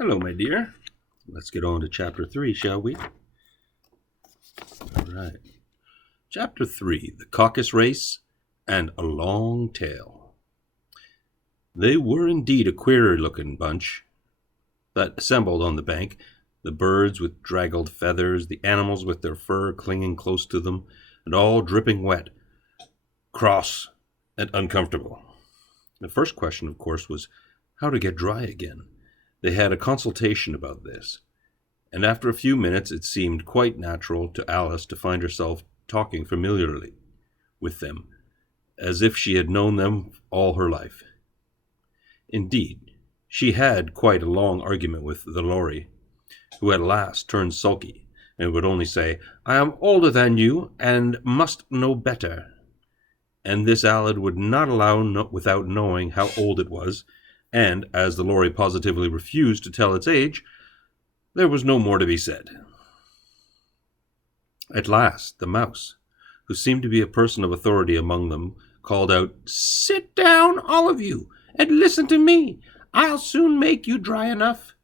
Hello, my dear. Let's get on to Chapter 3, shall we? All right. Chapter 3, The Caucus-Race and a Long Tail. They were indeed a queer-looking bunch that assembled on the bank, the birds with draggled feathers, the animals with their fur clinging close to them, and all dripping wet, cross, and uncomfortable. The first question, of course, was how to get dry again. They had a consultation about this, and after a few minutes it seemed quite natural to Alice to find herself talking familiarly with them, as if she had known them all her life. Indeed, she had quite a long argument with the Lorry, who at last turned sulky, and would only say, "I am older than you, and must know better." And this Alid would not allow without knowing how old it was, and as the Lorry positively refused to tell its age, there was no more to be said. At last, the mouse, who seemed to be a person of authority among them, called out, "Sit down, all of you, and listen to me. I'll soon make you dry enough."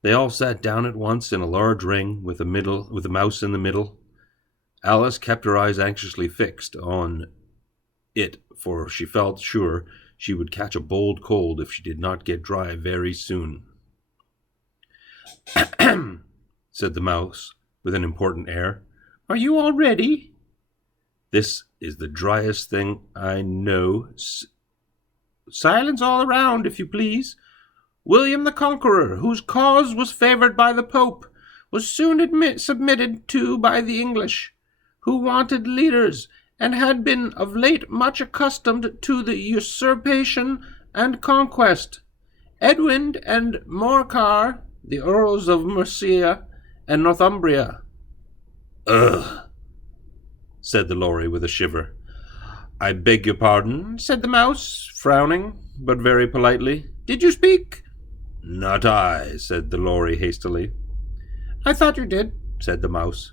They all sat down at once in a large ring with a mouse in the middle. Alice kept her eyes anxiously fixed on it, for she felt sure she would catch a bold cold if she did not get dry very soon. "Ahem," said the mouse with an important air. "Are you all ready?" "This is the driest thing I know." "Silence all around, if you please. William the Conqueror, whose cause was favored by the Pope, was soon submitted to by the English, who wanted leaders, and had been of late much accustomed to the usurpation and conquest. Edwin and Morcar, the Earls of Mercia and Northumbria." "Ugh," said the Lorry with a shiver. "I beg your pardon," said the mouse, frowning, but very politely. "Did you speak?" "Not I," said the Lorry hastily. "I thought you did," said the mouse.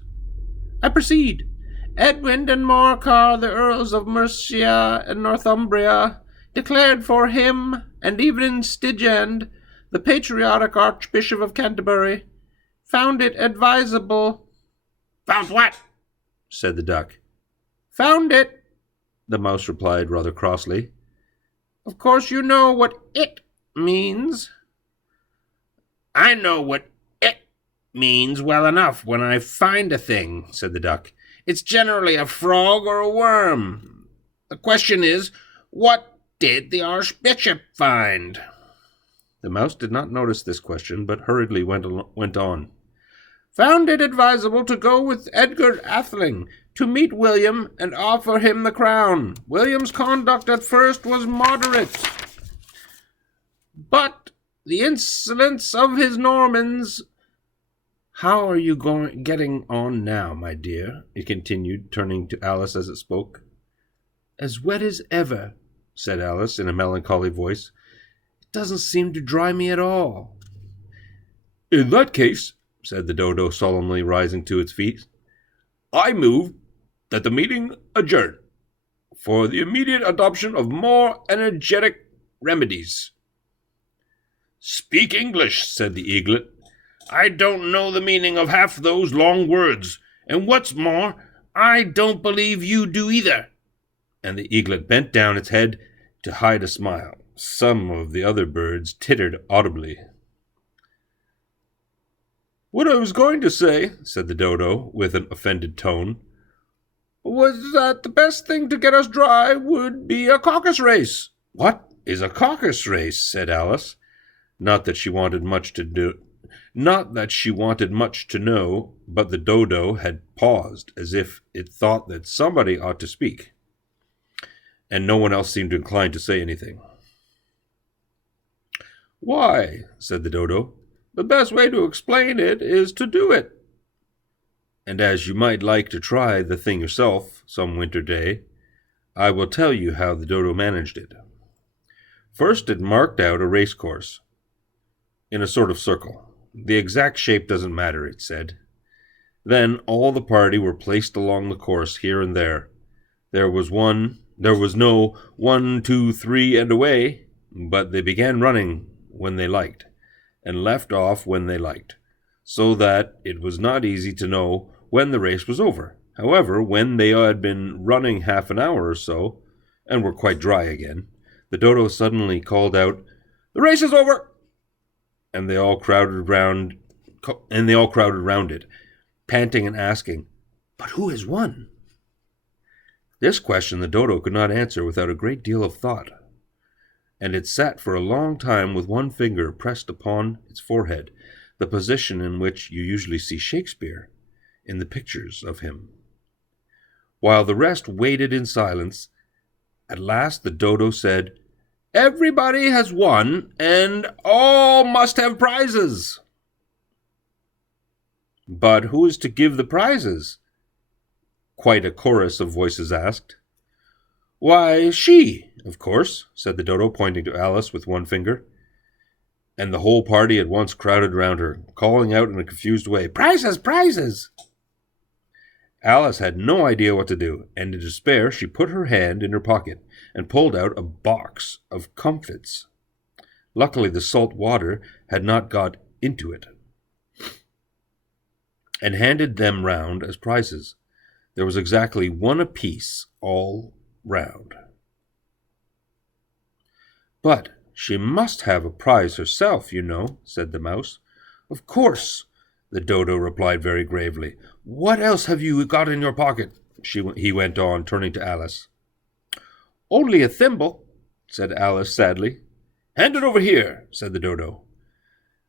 "I proceed. Edwin and Morcar, the Earls of Mercia and Northumbria, declared for him, and even Stigand, the patriotic Archbishop of Canterbury, found it advisable—" "Found what?" said the duck. "Found it," the mouse replied rather crossly. "Of course you know what it means." "I know what it means well enough when I find a thing," said the duck. "It's generally a frog or a worm. The question is, what did the Archbishop find?" The mouse did not notice this question, but hurriedly went on. "Found it advisable to go with Edgar Atheling to meet William and offer him the crown. William's conduct at first was moderate, but the insolence of his Normans—" "How are you getting on now, my dear?" he continued, turning to Alice as it spoke. "As wet as ever," said Alice in a melancholy voice. "It doesn't seem to dry me at all." "In that case," said the dodo solemnly, rising to its feet, "I move that the meeting adjourn for the immediate adoption of more energetic remedies." "Speak English," said the eaglet. "I don't know the meaning of half those long words, and what's more, I don't believe you do either." And the eaglet bent down its head to hide a smile. Some of the other birds tittered audibly. "What I was going to say," said the dodo with an offended tone, "was that the best thing to get us dry would be a caucus-race." "What is a caucus-race?" said Alice. Not that she wanted much to know, but the dodo had paused, as if it thought that somebody ought to speak, and no one else seemed inclined to say anything. "Why," said the dodo, "the best way to explain it is to do it. And as you might like to try the thing yourself some winter day, I will tell you how the dodo managed it. First it marked out a race course in a sort of circle. The exact shape doesn't matter, it said. Then all the party were placed along the course here and there. There was no 1, 2, 3, and away, but they began running when they liked, and left off when they liked, so that it was not easy to know when the race was over. However, when they had been running half an hour or so, and were quite dry again, the dodo suddenly called out, "The race is over!" And they all crowded round it, panting and asking, "But who has won?" This question the dodo could not answer without a great deal of thought, and it sat for a long time with one finger pressed upon its forehead, the position in which you usually see Shakespeare in the pictures of him. While the rest waited in silence, at last the dodo said, "Everybody has won, and all must have prizes." "But who is to give the prizes?" quite a chorus of voices asked. "Why, she, of course," said the dodo, pointing to Alice with one finger. And the whole party at once crowded round her, calling out in a confused way, "Prizes! Prizes!" Alice had no idea what to do, and in despair she put her hand in her pocket and pulled out a box of comfits. Luckily the salt water had not got into it, and handed them round as prizes. There was exactly one apiece all round. "But she must have a prize herself, you know," said the mouse. "Of course," the dodo replied very gravely. "What else have you got in your pocket?" he went on, turning to Alice. "Only a thimble," said Alice sadly. "Hand it over here," said the dodo.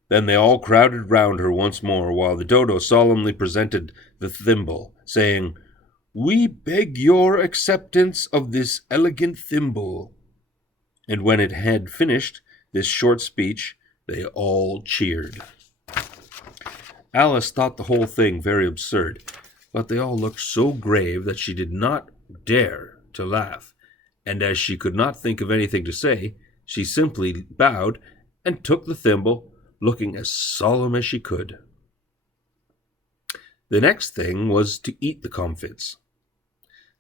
Then they all crowded round her once more, while the dodo solemnly presented the thimble, saying, "We beg your acceptance of this elegant thimble." And when it had finished this short speech, they all cheered. Alice thought the whole thing very absurd, but they all looked so grave that she did not dare to laugh, and as she could not think of anything to say, she simply bowed and took the thimble, looking as solemn as she could. The next thing was to eat the comfits.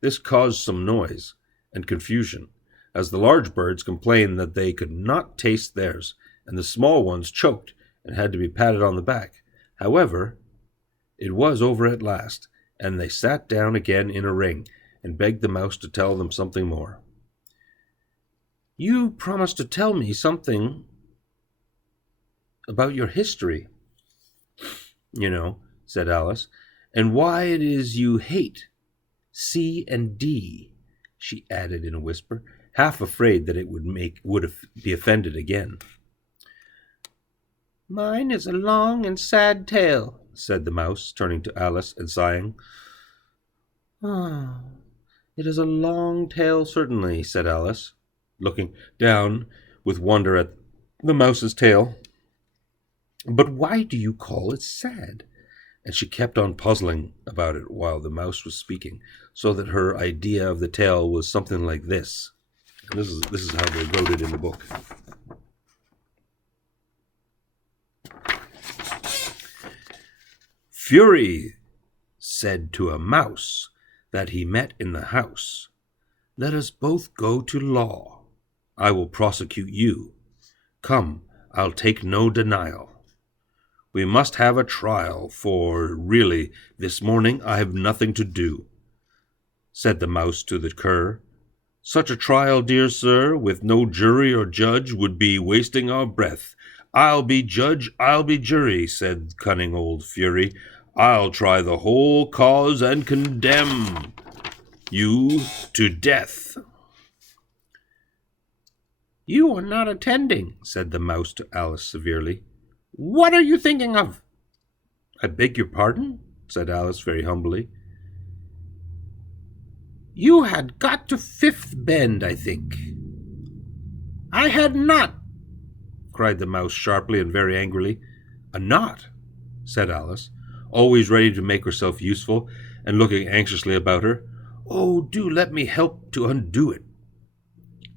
This caused some noise and confusion, as the large birds complained that they could not taste theirs, and the small ones choked and had to be patted on the back. However, it was over at last, and they sat down again in a ring and begged the mouse to tell them something more. "You promised to tell me something about your history, you know," said Alice, "and why it is you hate C and D," she added in a whisper, half afraid that it would be offended again. "Mine is a long and sad tale," said the mouse, turning to Alice and sighing. "Ah, it is a long tale, certainly," said Alice, looking down with wonder at the mouse's tail. "But why do you call it sad?" And she kept on puzzling about it while the mouse was speaking, so that her idea of the tale was something like this. And this is how they wrote it in the book. Fury said to a mouse that he met in the house, "Let us both go to law. I will prosecute you. Come, I'll take no denial. We must have a trial, for really this morning I have nothing to do." Said the mouse to the cur, "Such a trial, dear sir, with no jury or judge, would be wasting our breath. I'll be judge, I'll be jury," said cunning old Fury. "I'll try the whole cause and condemn you to death." "You are not attending," said the mouse to Alice severely. "What are you thinking of?" "I beg your pardon," said Alice very humbly. "You had got to Fifth Bend, I think." "I had not," cried the mouse sharply and very angrily. "A knot," said Alice, always ready to make herself useful, and looking anxiously about her. "Oh, do let me help to undo it."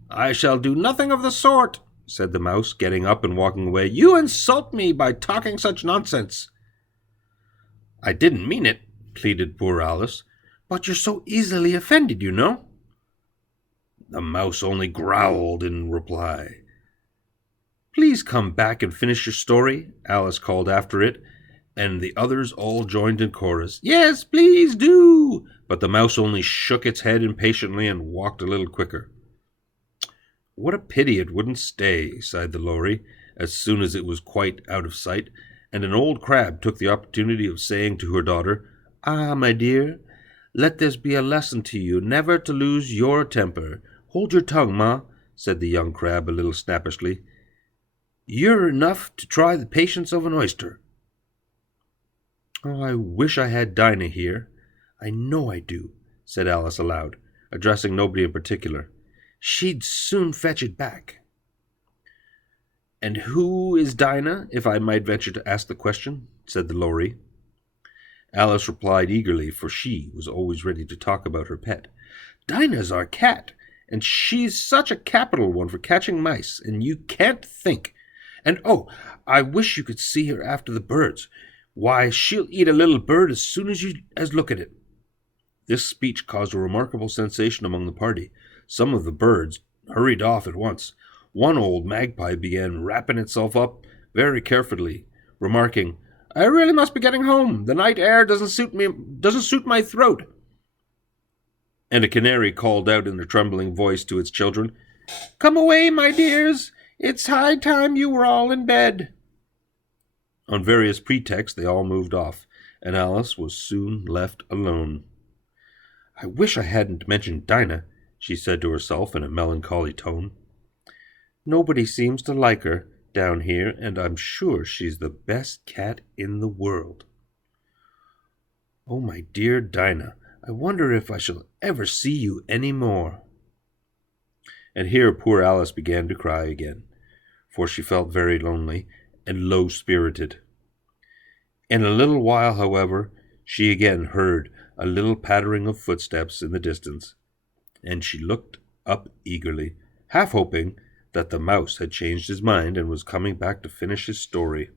"I shall do nothing of the sort," said the mouse, getting up and walking away. "You insult me by talking such nonsense." "I didn't mean it," pleaded poor Alice. "But you're so easily offended, you know." The mouse only growled in reply. Please come back and finish your story, Alice called after it, and the others all joined in chorus. Yes, please do! But the mouse only shook its head impatiently and walked a little quicker. What a pity it wouldn't stay, sighed the lory, as soon as it was quite out of sight, and an old crab took the opportunity of saying to her daughter, Ah, my dear, let this be a lesson to you, never to lose your temper. Hold your tongue, ma, said the young crab a little snappishly. You're enough to try the patience of an oyster. Oh, I wish I had Dinah here. I know I do, said Alice aloud, addressing nobody in particular. She'd soon fetch it back. And who is Dinah, if I might venture to ask the question? Said the lory. Alice replied eagerly, for she was always ready to talk about her pet. Dinah's our cat, and she's such a capital one for catching mice, and you can't think. And oh, I wish you could see her after the birds. Why, she'll eat a little bird as soon as you look at it. This speech caused a remarkable sensation among the party. Some of the birds hurried off at once. One old magpie began wrapping itself up very carefully, remarking, I really must be getting home. The night air doesn't suit my throat. And a canary called out in a trembling voice to its children, Come away, my dears. It's high time you were all in bed. On various pretexts they all moved off, and Alice was soon left alone. I wish I hadn't mentioned Dinah, she said to herself in a melancholy tone. Nobody seems to like her down here, and I'm sure she's the best cat in the world. Oh, my dear Dinah, I wonder if I shall ever see you any more. And here poor Alice began to cry again, for she felt very lonely and low-spirited. In a little while, however, she again heard a little pattering of footsteps in the distance, and she looked up eagerly, half hoping that the mouse had changed his mind and was coming back to finish his story.